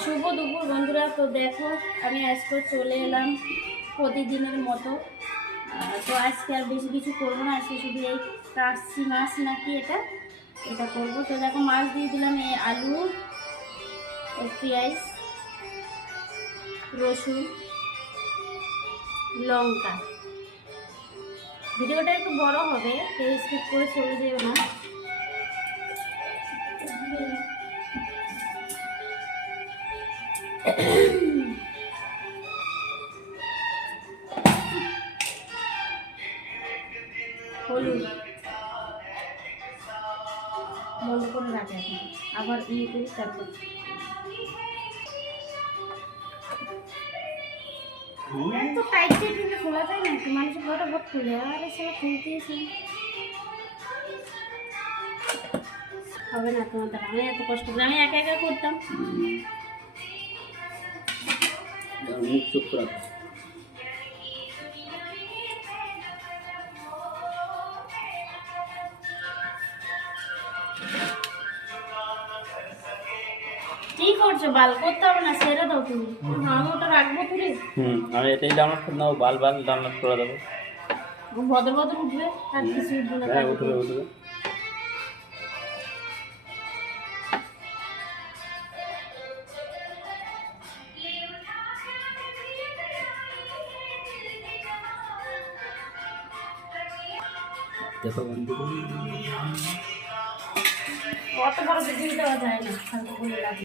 শুভ দুপুর বন্ধুরা। তো দেখো আমি আজকে চলে এলাম প্রতিদিনের মতো। তো আজকে আর বেশি কিছু করবো না, আজকে শুধু এই কাশি মাছ নাকি এটা করবো। তো দেখো মাছ দিয়ে দিলাম, এই আলু, পেঁয়াজ, রসুন, লঙ্কা। ভিডিওটা একটু বড় হবে, কেউ স্কিপ করে চলে যেও না। হলুদ বন্ধ করে রাখে, এখন আবার করি তারপর। এত টাইট টাইট খোলা যায় না, মানুষের ফটাফট খুলে, আর সেটা খুলতেছি হবে না তোমার দ্বারা। আমি এত কষ্ট করে আমি একা একা করতাম। মুখ চুপ করা। কি করছো? বাল করতে হবে না, ছেড়ে দাও তুমি। আমি ওটা রাখবো তুলে। আমি এটাই ডাউনলোড করে নেবো, বাল ডাউনলোড করে দেবো। ভদ্র ভদ্র উঠবে, আর কিছু উঠবে না। হ্যাঁ উঠবে উঠবে। দেখো বন্ধু, অত বড় ভিডিও দেওয়া যায় না, ফালতু করে লাগে।